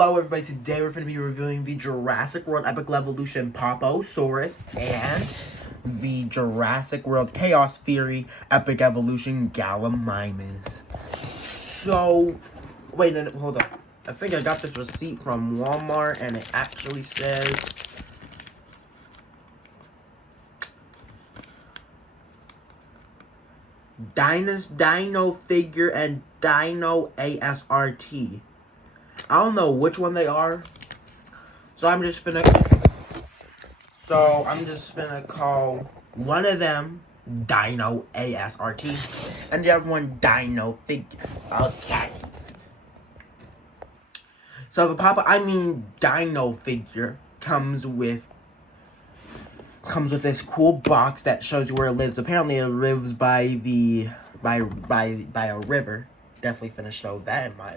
Hello everybody, today we're going to be reviewing the Jurassic World Epic Evolution Poposaurus and the Jurassic World Chaos Theory Epic Evolution Gallimimus. So, wait, no, hold on. I think I got this receipt from Walmart and it actually says Dino figure and Dino asrt. I don't know which one they are. So I'm just gonna call one of them Dino asrt and the other one Dino figure. Okay. So the Dino figure comes with this cool box that shows you where it lives. Apparently it lives by a river. Definitely finna show that in my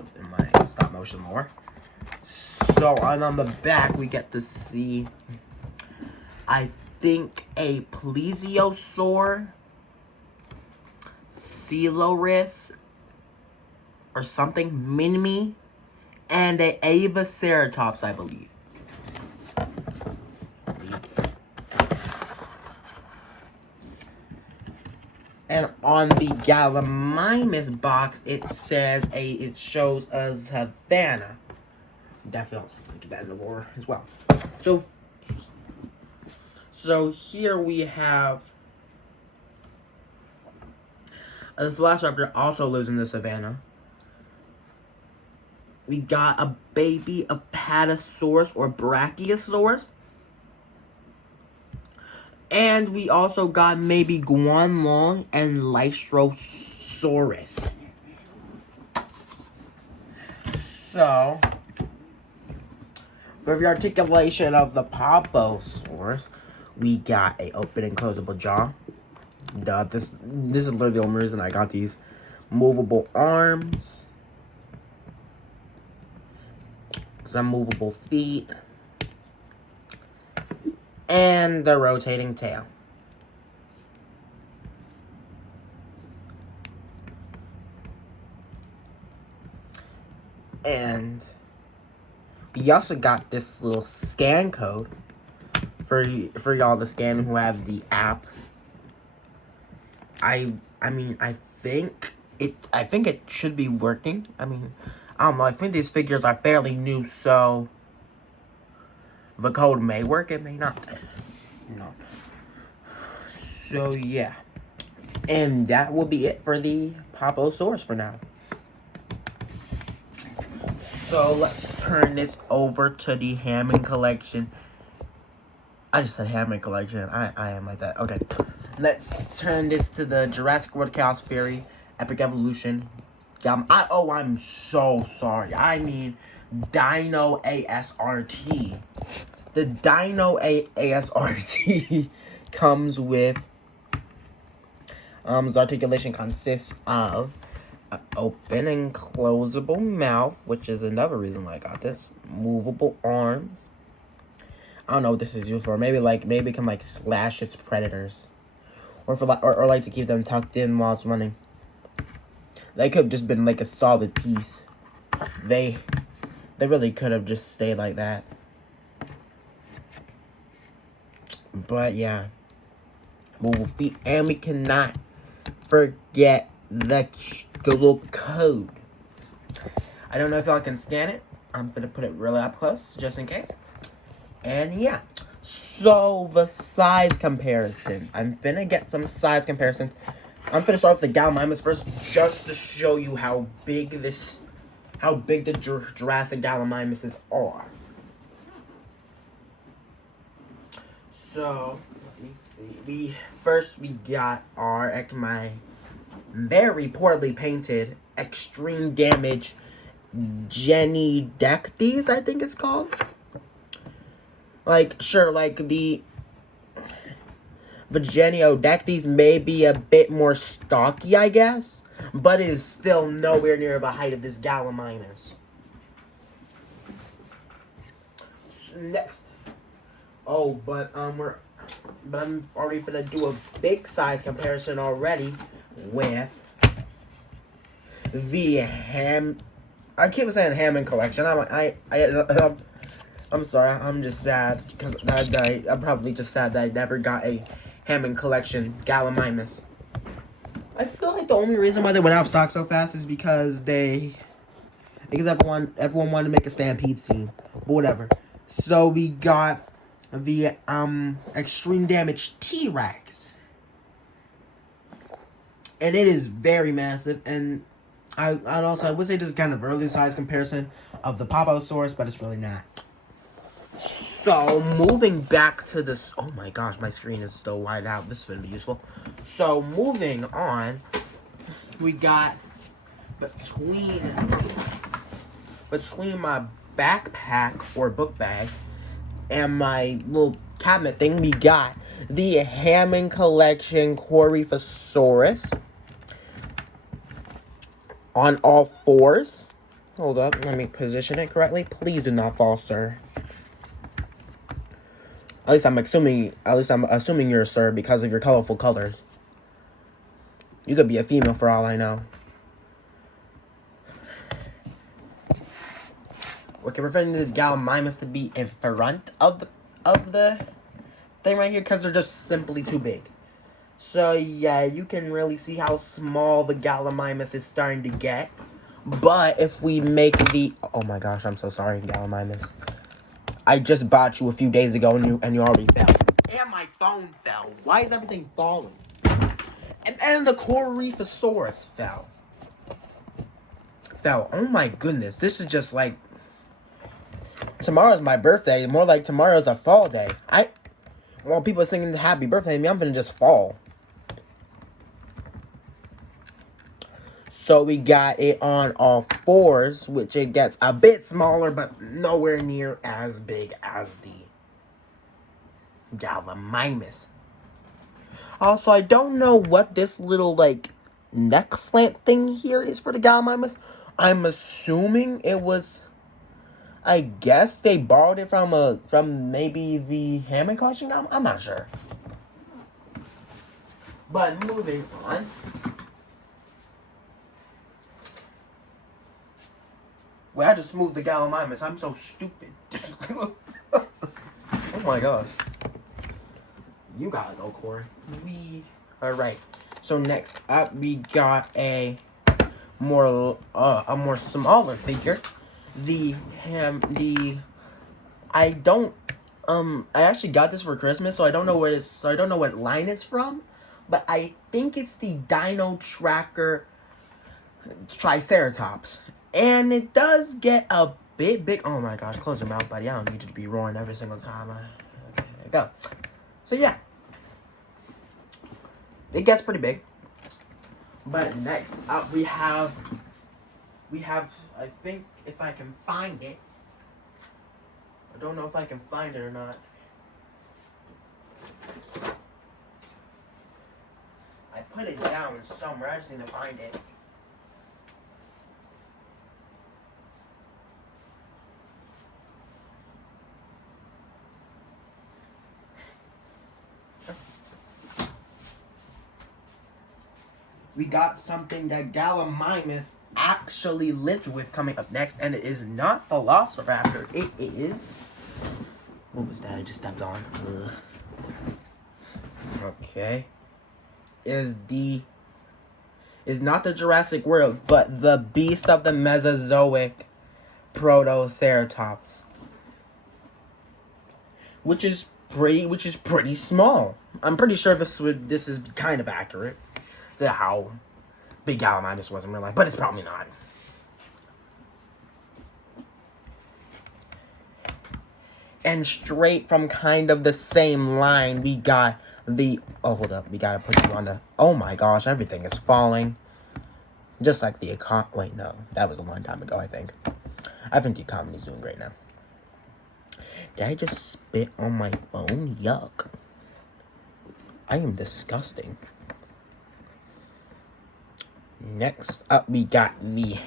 stop motion lore. So on the back we get to see, I think, a plesiosaur, coeloris, or something, mini, and a avaceratops, I believe. And on the Gallimimus box, it shows a Savannah. Definitely also get that in the lore as well. So here we have the Velociraptor also lives in the savannah. We got a baby Apatosaurus or Brachiosaurus. And we also got maybe Guanlong and Lystrosaurus. So, for the articulation of the Poposaurus, we got a open and closable jaw. This is literally the only reason I got these. Movable arms. Some movable feet. And the rotating tail. And we also got this little scan code for y'all to scan who have the app. I think it should be working. I don't know. I think these figures are fairly new, so the code may work, it may not. No. So yeah. And that will be it for the Poposaurus for now. So let's turn this over to the Hammond collection. I just said Hammond collection. I am like that. Okay. Let's turn this to the Jurassic World Chaos Theory Epic Evolution. I'm so sorry. I mean Dino asrt. The Dino asrt comes with its articulation consists of an open and closable mouth, which is another reason why I got this. Movable arms. I don't know what this is used for. Maybe it can slash its predators, or to keep them tucked in while it's running. They could have just been a solid piece. They really could have just stayed like that. But yeah, movable feet, and we cannot forget the little code. I don't know if y'all can scan it. I'm gonna put it really up close just in case. And yeah, so the size comparison. I'm finna get some size comparisons. I'm finna start with the Gallimimus first, just to show you how big the Jurassic Gallimimuses are. So let me see. We got my very poorly painted extreme damage Genidectes, I think it's called. The Genidectes may be a bit more stocky, I guess, but it is still nowhere near the height of this Gallimimus. Next. Oh, but I'm already gonna do a big size comparison already with the I keep saying Hammond collection. I'm sorry. I'm just sad because I'm probably just sad that I never got a Hammond collection Gallimimus. I feel like the only reason why they went out of stock so fast is because everyone wanted to make a stampede scene. But whatever. So we got the extreme damage T-Rex. And it is very massive, and I would say this is kind of early size comparison of the Poposaurus, but it's really not. So moving back to this, oh my gosh, my screen is still wide out. This is gonna be useful. So moving on, we got between my backpack or book bag and my little cabinet thing, we got the Hammond Collection Coryphosaurus on all fours. Hold up, let me position it correctly. Please do not fall, sir. At least I'm assuming you're a sir because of your colorful colors. You could be a female for all I know. We're referring to the Gallimimus to be in front of the thing right here because they're just simply too big. So yeah, you can really see how small the Gallimimus is starting to get. But if we make the... Oh my gosh, I'm so sorry, Gallimimus. I just bought you a few days ago and you already fell. And my phone fell. Why is everything falling? And the Coryphosaurus fell. Oh my goodness. This is just like... Tomorrow's my birthday. More like tomorrow's a fall day. While people are singing happy birthday to me, I'm gonna just fall. So we got it on all fours, which it gets a bit smaller, but nowhere near as big as the Gallimimus. Also, I don't know what this little, like, neck slant thing here is for the Gallimimus. I'm assuming it was... I guess they borrowed it from maybe the Hammond Collection. I'm not sure. But moving on. Well, I just moved the Gallimimus. I'm so stupid. Oh my gosh. You gotta go, Corey. Alright. So next up, we got a more smaller figure. I actually got this for Christmas, so I don't know what line it's from, but I think it's the Dino Tracker Triceratops. And it does get a bit big. Oh my gosh, close your mouth, buddy. I don't need you to be roaring every single time. Okay, there you go. So yeah. It gets pretty big. But next up we have, I think, if I can find it. I don't know if I can find it or not. I put it down somewhere. I just need to find it. We got something that Gallimimus actually lived with coming up next, and it is not the Velociraptor. It is... What was that I just stepped on? Okay. Is not the Jurassic World, but the beast of the Mesozoic Protoceratops. Which is pretty small. I'm pretty sure this is kind of accurate to how big Gallimimus was in real life, but it's probably not. And straight from kind of the same line, we got the... Oh, hold up. We gotta put you on the... Oh my gosh, everything is falling. Just like the Wait, no. That was a long time ago, I think. I think the economy's doing great now. Did I just spit on my phone? Yuck. I am disgusting. Next up, we got the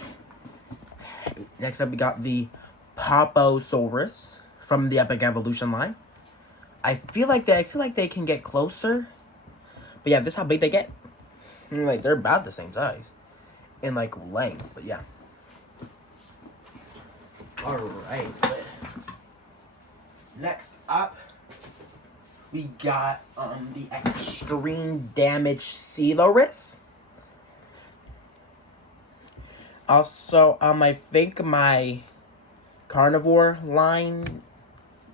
Poposaurus from the Epic Evolution line. I feel like they can get closer. But yeah, this is how big they get. Like, they're about the same size in like length, but yeah. Alright. Next up, we got the extreme damage Celoris. Also, I think my carnivore line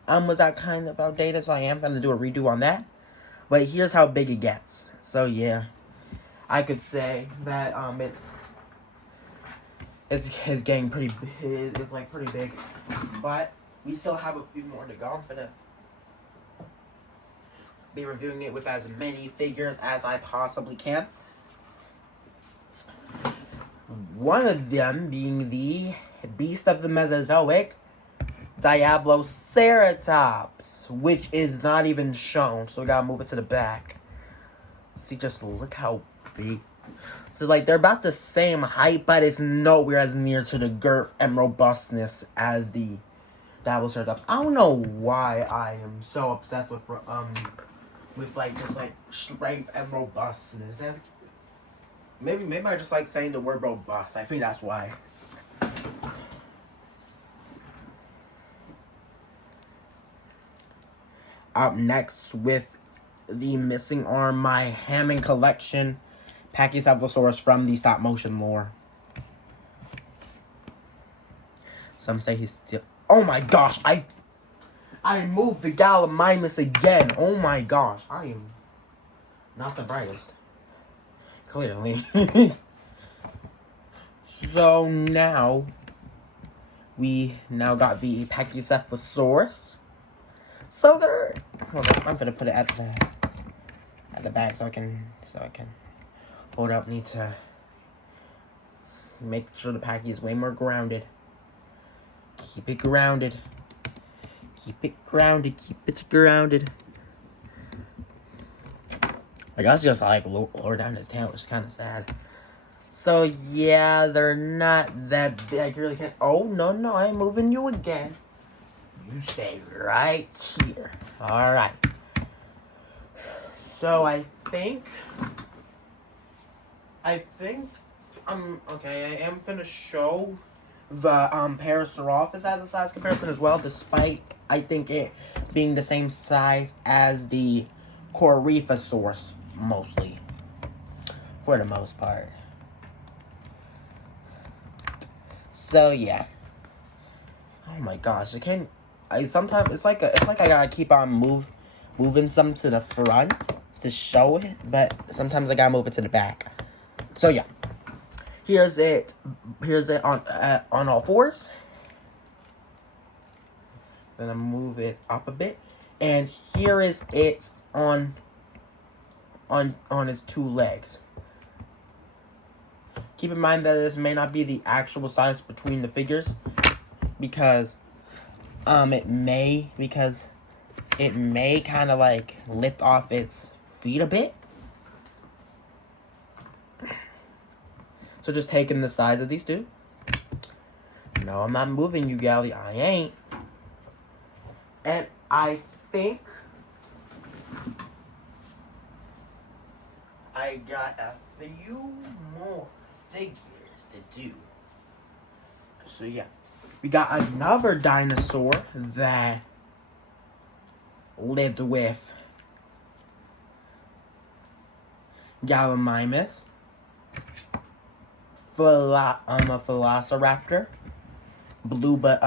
was that kind of outdated, so I am gonna do a redo on that. But here's how big it gets. So yeah, I could say that it's getting pretty big. It's like pretty big, but we still have a few more to go. I'm gonna be reviewing it with as many figures as I possibly can. One of them being the Beast of the Mesozoic, Diabloceratops, which is not even shown, so we gotta move it to the back. See, just look how big. So, like, they're about the same height, but it's nowhere as near to the girth and robustness as the Diabloceratops. I don't know why I am so obsessed with like, just, like, strength and robustness. Maybe I just like saying the word robust. I think that's why. Up next with the missing arm, my Hammond collection, Pachycephalosaurus from the stop motion lore. Some say he's still. Oh my gosh! I moved the Gallimimus again. Oh my gosh! I am not the brightest. Clearly. So now we got the Pachycephalosaurus. So there. Hold on, I'm gonna put it at the back so I can hold up. Need to make sure the Pachy is way more grounded. Keep it grounded. Keep it grounded. Keep it grounded. I guess just like lower down his tail, which is kind of sad. So yeah, they're not that big. I really can't. Oh no, I'm moving you again. You stay right here. All right. So I think okay. I am gonna show the Parasaurolophus as a size comparison as well, despite I think it being the same size as the Coryphosaurus mostly, for the most part. So yeah. Oh my gosh, sometimes it's like I gotta keep on moving some to the front to show it, but sometimes I gotta move it to the back. So yeah, here's it on all fours. Then I move it up a bit, and here is it on its two legs. Keep in mind that this may not be the actual size between the figures, because it may kind of like lift off its feet a bit. So just taking the size of these two. No, I'm not moving you, Gally. I ain't. And I think I got a few more figures to do. So yeah. We got another dinosaur that lived with Gallimimus, a Velociraptor, blue, but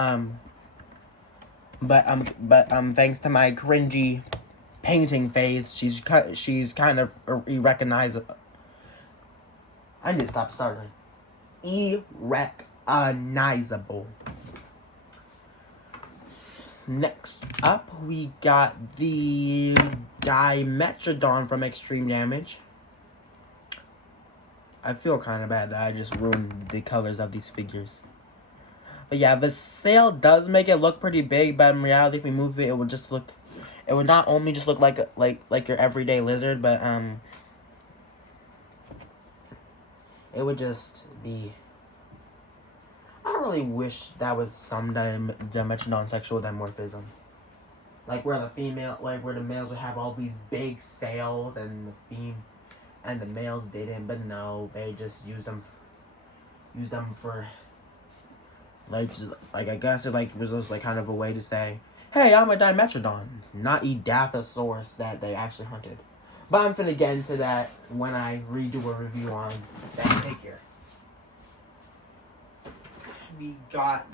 thanks to my cringy painting phase, she's kind of irrecognizable. I need to stop starting. Irrecognizable. Next up, we got the Dimetrodon from Extreme Damage. I feel kind of bad that I just ruined the colors of these figures. But yeah, the sail does make it look pretty big, but in reality, if we move it, it would not only just look like your everyday lizard, but it would just be. I really wish that was some Dimetrodon sexual dimorphism. Like where the males would have all these big sails and the males didn't, but no, they just use them Like I guess it was just kind of a way to say, hey, I'm a Dimetrodon, not Edaphosaurus that they actually hunted. But I'm finna get into that when I redo a review on that figure. We got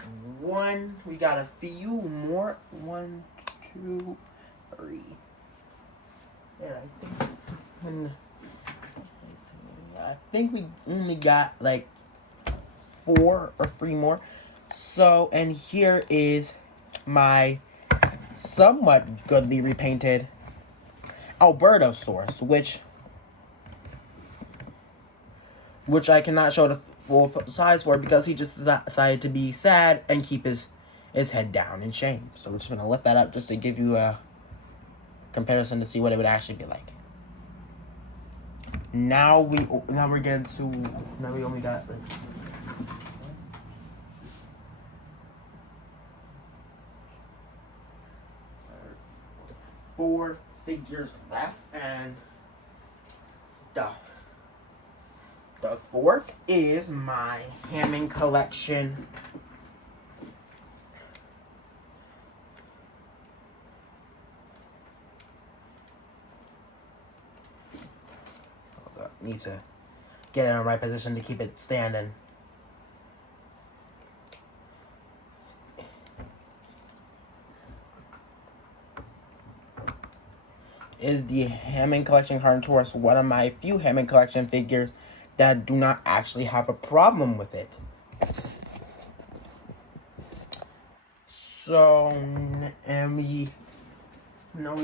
a few more. 1, 2, 3. Yeah, I think we only got 4 or 3 more. So, and here is my somewhat goodly repainted Albertosaurus, which I cannot show the full size for because he just decided to be sad and keep his head down in shame. So we're just gonna lift that up just to give you a comparison to see what it would actually be like. Now we only got 4 figures left, and the 4th is my Hammond collection. Need to get it in the right position to keep it standing. Is the Hammond Collection Carnotaurus, one of my few Hammond Collection figures that do not actually have a problem with it. So, and we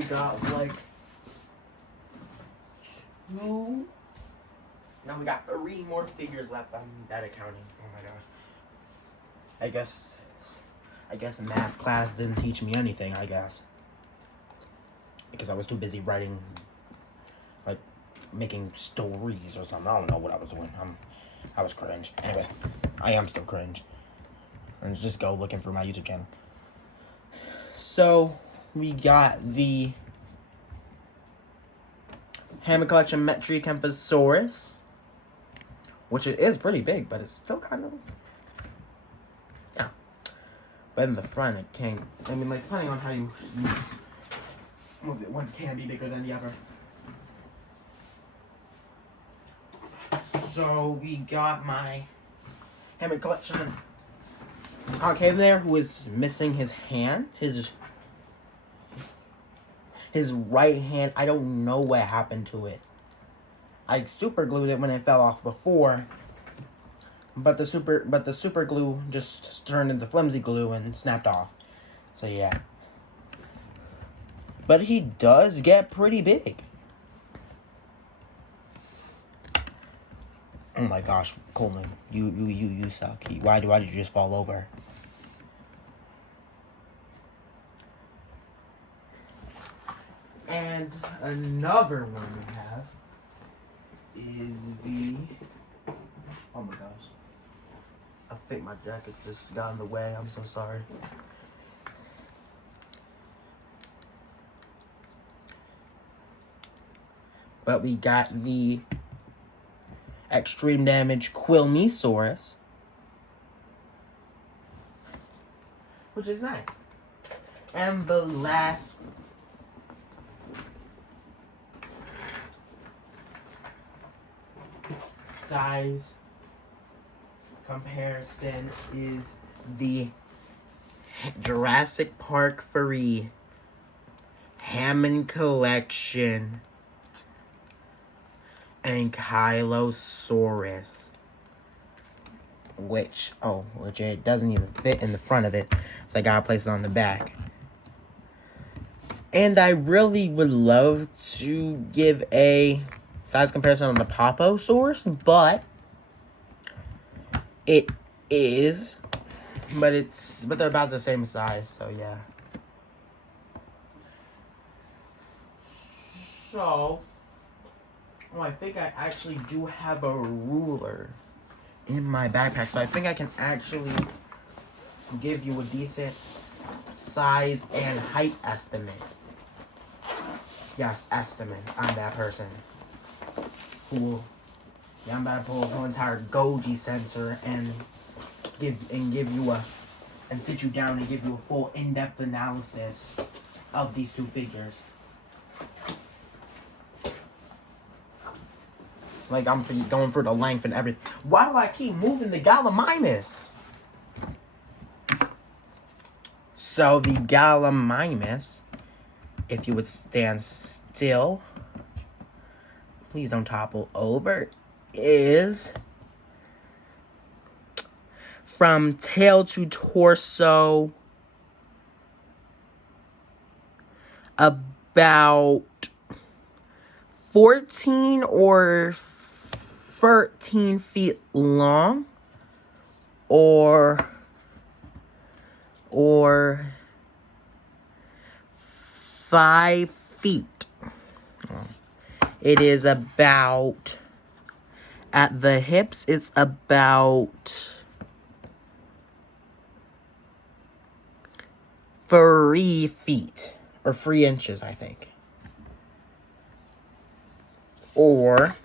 got 2. Now we got 3 more figures left on that accounting. Oh my gosh. I guess math class didn't teach me anything, I guess. Because I was too busy writing, making stories or something. I don't know what I was doing. I was cringe. Anyways, I am still cringe. And just go looking for my YouTube channel. So, we got the Hammond Collection Metriacanthosaurus, which it is pretty big, but it's still kind of, yeah. But in the front, it can't, depending on how you move it, one can be bigger than the other. So we got my Hammond Collection Concave there, who is missing his hand, his right hand. I don't know what happened to it. I super glued it when it fell off before, but the super glue just turned into flimsy glue and snapped off. So yeah. But he does get pretty big. Oh my gosh, Coleman, you suck. Why did you just fall over? And another one we have is the, oh my gosh, I think my jacket just got in the way. I'm so sorry. But we got the Extreme Damage Quilmesaurus, which is nice. And the last size comparison is the Jurassic Park furry Hammond Collection Ankylosaurus, which it doesn't even fit in the front of it, so I gotta place it on the back. And I really would love to give a size comparison on the Poposaurus, but they're about the same size, so yeah. So, I think I actually do have a ruler in my backpack, so I think I can actually give you a decent size and height estimate. Yes, estimate. I'm that person. I'm about to pull a whole entire Goji sensor and give you a and sit you down and give you a full in-depth analysis of these two figures. Like, I'm going for the length and everything. Why do I keep moving the Gallimimus? So, the Gallimimus, if you would stand still, please don't topple over, is from tail to torso about 14 or 13 feet long, or 5 feet. It is about, at the hips, it's about 3 feet, or 3 inches, I think. Or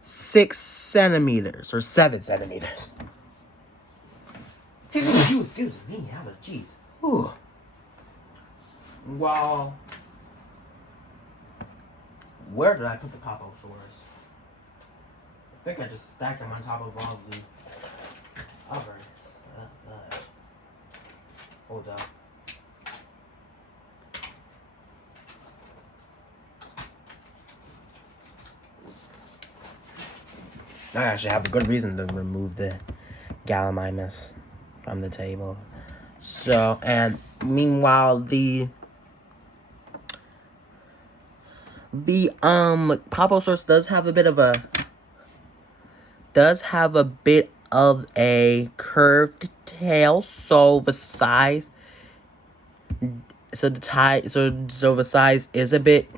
6 centimeters, or 7 centimeters. Excuse me, how about jeez. Whew. Well, where did I put the Poposaurus? I think I just stacked them on top of all the others. Hold up. I actually have a good reason to remove the Gallimimus from the table. So, and meanwhile, the Poposaurus does have a bit of a curved tail, so the size is a bit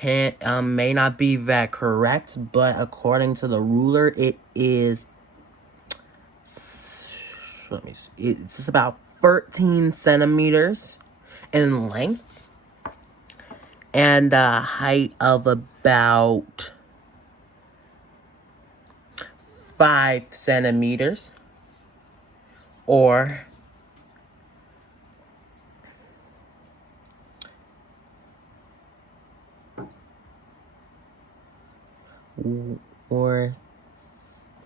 may not be that correct, but according to the ruler, it is, let me see, it's just about 13 centimeters in length and a height of about 5 centimeters, or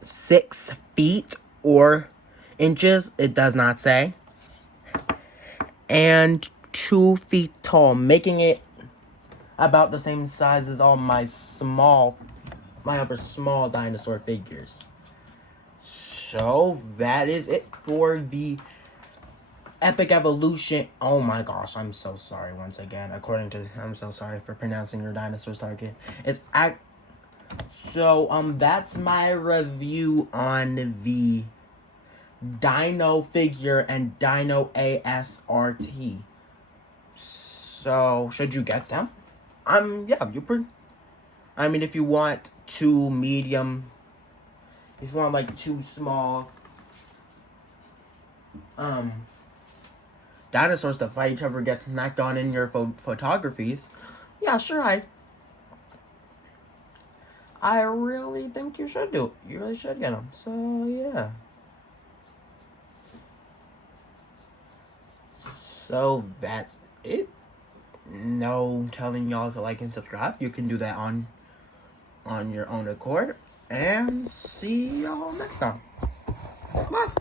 6 feet or inches, it does not say, and 2 feet tall, making it about the same size as all my other small dinosaur figures. So that is it for the Epic Evolution. Oh my gosh, I'm so sorry once again. I'm so sorry for pronouncing your dinosaur's target. So that's my review on the Dino figure and Dino asrt. So should you get them? Yeah, I mean, if you want two medium, if you want like two small dinosaurs to fight each other, get snacked on in your photographies, yeah, sure, I really think you should do it. You really should get them. So yeah. So that's it. No telling y'all to like and subscribe. You can do that on your own accord. And see y'all next time. Bye.